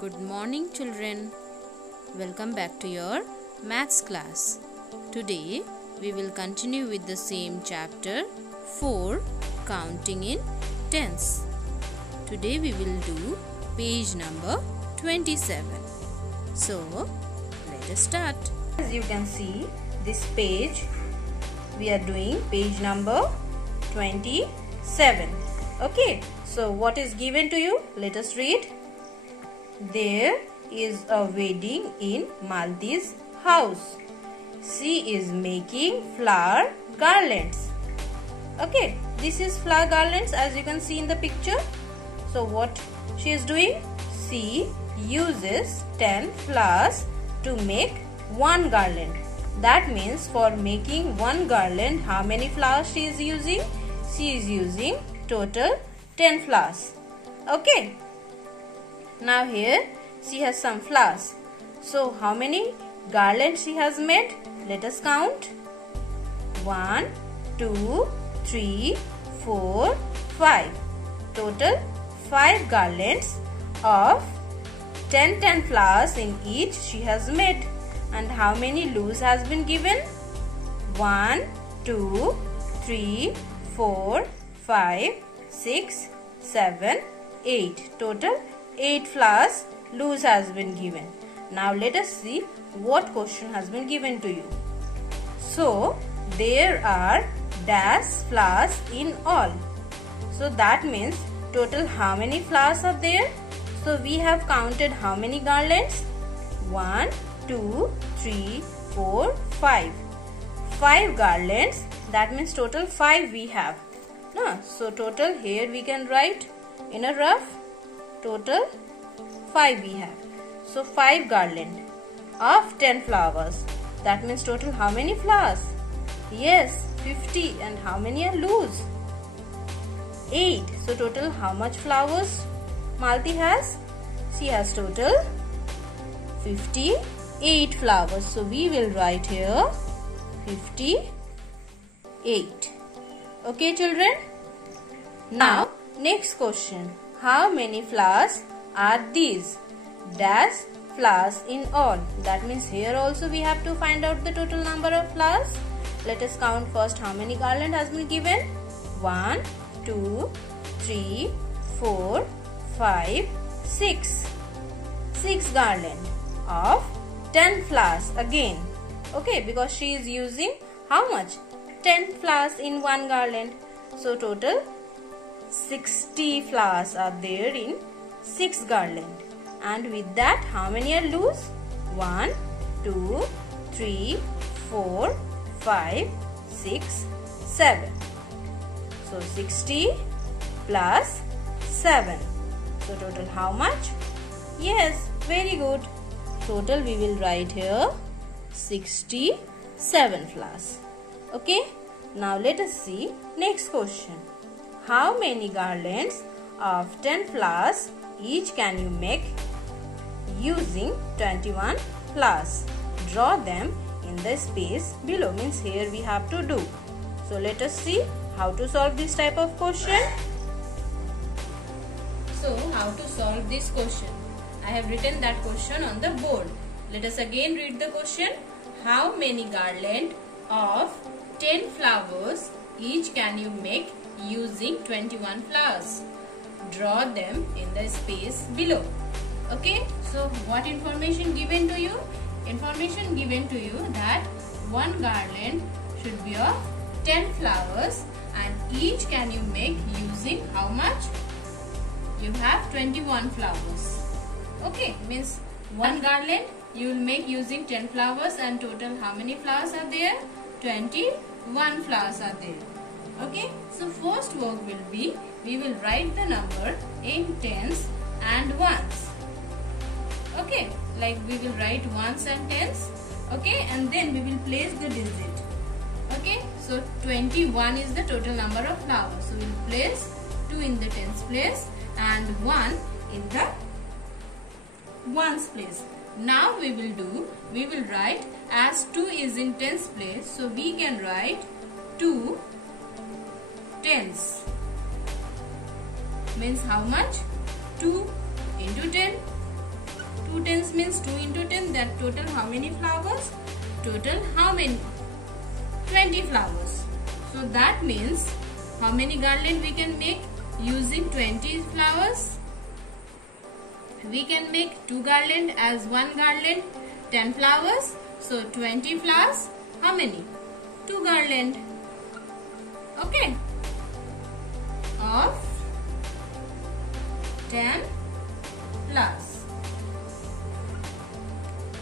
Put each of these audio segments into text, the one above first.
Good morning, children. Welcome back to your maths class. Today we will continue with the same chapter 4, counting in tens. Today we will do page number 27. So let us start. As you can see, this page we are doing page number 27. Okay, so what is given to you? Let us read. There is a wedding in Malti's house. She is making flower garlands. Okay, this is flower garlands as you can see in the picture. So what she is doing? She uses 10 flowers to make one garland. That means for making one garland, how many flowers she is using? She is using total 10 flowers. Okay. Now here she has some flowers. So how many garlands she has made? Let us count. 1, 2, 3, 4, 5. Total 5 garlands of 10 flowers in each she has made. And how many loose has been given? 1, 2, 3, 4, 5, 6, 7, 8. Total 8 flowers loose has been given. Now let us see what question has been given to you. So there are dash flowers in all. So that means total how many flowers are there? So we have counted how many garlands? 1, 2, 3, 4, 5. 5 garlands. That means total 5 we have. No? So total here we can write in a rough. Total 5 we have. So 5 garland of 10 flowers. That means total how many flowers? Yes, 50. And how many are loose? 8. So total how much flowers Malti has? She has total 58 flowers. So we will write here 58. Okay, children? Now next question. How many flowers are these? Dash flowers in all. That means here also we have to find out the total number of flowers. Let us count first how many garland has been given. 1, 2, 3, 4, 5, 6. 6 garland of 10 flowers again. Okay, because she is using how much? 10 flowers in one garland. So total 60 flowers are there in 6 garland. And with that, how many are loose? 1, 2, 3, 4, 5, 6, 7. So 60 plus 7. So total how much? Yes, very good. Total we will write here 67 flowers. Okay. Now let us see next question. How many garlands of 10 flowers each can you make using 21 flowers? Draw them in the space below. Means here we have to do. So let us see how to solve this type of question. So how to solve this question? I have written that question on the board. Let us again read the question. How many garland of 10 flowers each can you make using 21 flowers? Draw them in the space below. Okay, so what information given to you? Information given to you that one garland should be of 10 flowers and each can you make using how much? You have 21 flowers. Okay, means one garland you will make using 10 flowers and total how many flowers are there? 21 flowers are there. Okay, so first work will be, we will write the number in tens and ones. Okay, like we will write ones and tens. Okay, and then we will place the digit. Okay, so 21 is the total number of flowers. So we will place 2 in the tens place and 1 in the ones place. Now we will write as 2 is in tens place. So we can write 2 tens. Means how much? 2 into 10. 2 tens means 2 into 10. That total how many flowers? Total how many? 20 flowers. So that means how many garland we can make using 20 flowers? We can make 2 garland as 1 garland 10 flowers. So 20 flowers, how many? 2 garland. Okay. Of 10 flowers.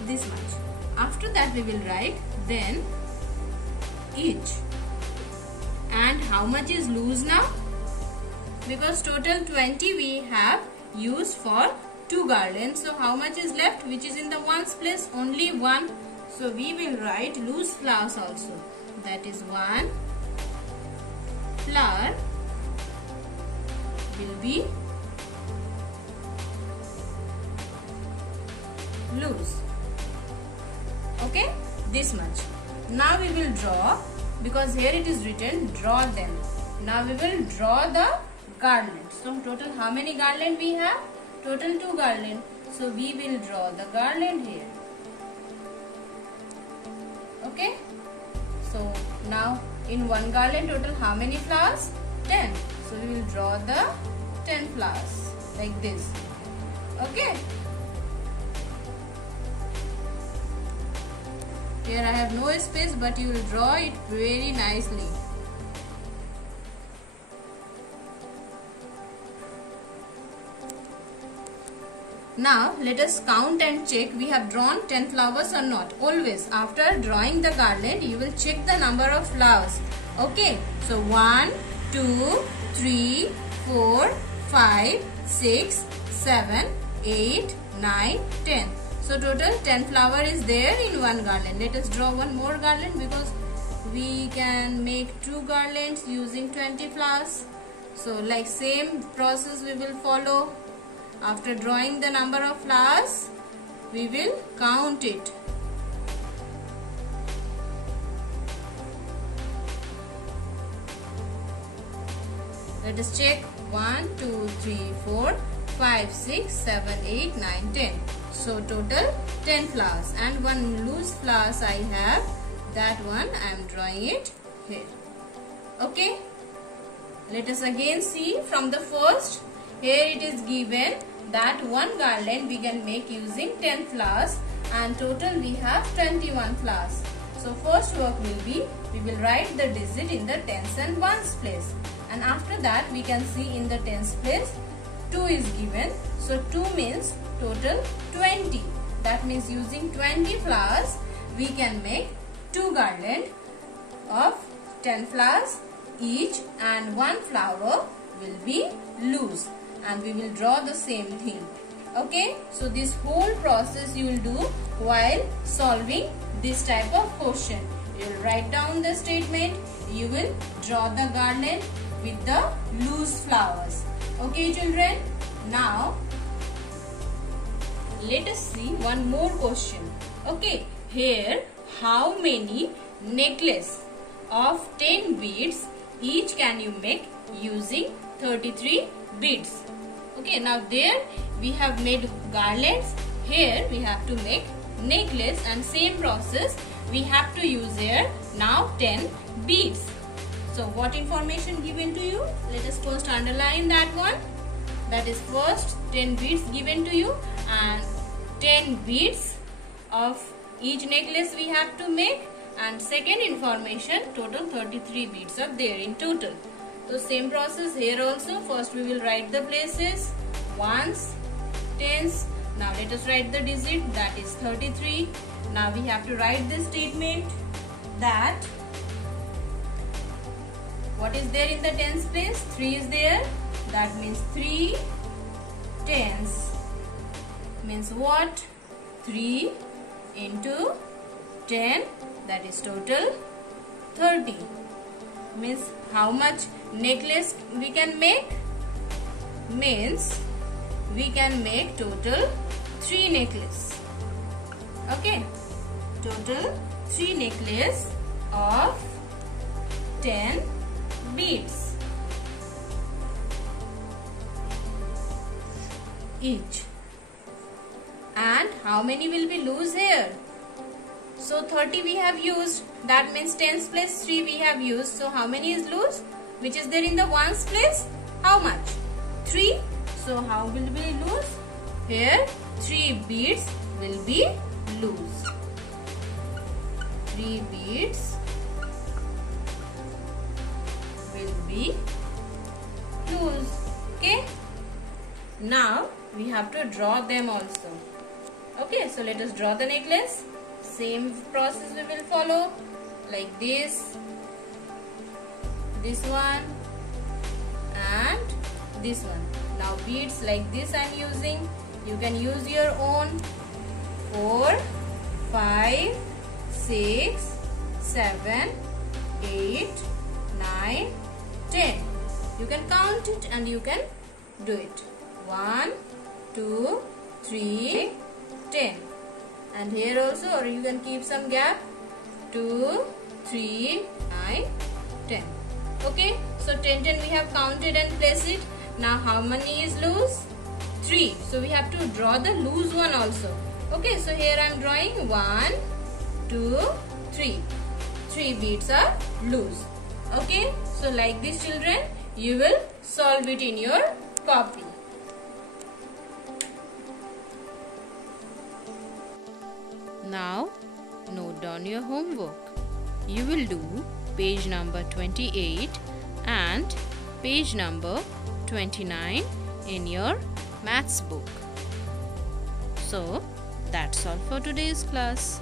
This much. After that we will write then each. And how much is loose now? Because total 20 we have used for 2 garlands. So how much is left, which is in the ones place? Only 1. So we will write loose flowers also. That is 1 flower will be loose. Okay, this much. Now we will draw, because here it is written draw them. Now we will draw the garland. So total how many garland we have? Total 2 garland. So we will draw the garland here. Okay. So now in 1 garland total how many flowers? 10. So we will draw the 10 flowers like this. Okay. Here I have no space, but you will draw it very nicely. Now let us count and check we have drawn 10 flowers or not. Always after drawing the garland you will check the number of flowers. Okay. So 1, 2, 3, 4, 5, 6, 7, 8, 9, 10. So total 10 flower is there in 1 garland. Let us draw one more garland because we can make 2 garlands using 20 flowers. So like same process we will follow. After drawing the number of flowers, we will count it. Let us check 1, 2, 3, 4, 5, 6, 7, 8, 9, 10. So total 10 flowers and 1 loose flowers I have. That one I am drawing it here. Okay. Let us again see from the first. Here it is given that 1 garland we can make using 10 flowers and total we have 21 flowers. So first work will be, we will write the digit in the tens and ones place. And after that we can see in the tens place 2 is given. So 2 means total 20. That means using 20 flowers we can make 2 garland of 10 flowers each and 1 flower will be loose. And we will draw the same thing. Okay, so this whole process you will do while solving this type of question. You will write down the statement, you will draw the garland with the loose flowers. Okay children, now let us see one more question. Okay, here how many necklace of 10 beads each can you make using 33 beads? Okay, now there we have made garlands. Here we have to make necklace and same process we have to use here now 10 beads. So what information given to you? Let us first underline that one. That is first 10 beads given to you and 10 beads of each necklace we have to make, and second information total 33 beads are there in total. So same process here also. First we will write the places, ones, tens. Now let us write the digit, that is 33. Now we have to write this statement that what is there in the tens place? 3 is there. That means 3 tens. Means what? 3 into 10, that is total 30. Means how much necklace we can make? Means we can make total 3 necklace. Okay, total 3 necklace of 10 beads each. And how many will be loose here? So 30 we have used. That means tens place 3 we have used. So how many is loose? Which is there in the ones place? How much? 3. So how will be loose? Here 3 beads will be loose. 3 beads will be loose. Okay. Now we have to draw them also. Okay, so let us draw the necklace. Same process we will follow, like this one and this one. Now beads like this I am using. You can use your own. 4, 5, 6, 7, 8, 9, 10. You can count it and you can do it. 1, 2, 3, 10. And here also, or you can keep some gap. 2, 3, 9, 10. Okay, so 10 we have counted and placed it. Now how many is loose? 3. So we have to draw the loose one also. Okay, so here I am drawing 1, 2, 3. 3 beads are loose. Okay, so like this children, you will solve it in your copy. Now, note down your homework. You will do page number 28 and page number 29 in your maths book. So, that's all for today's class.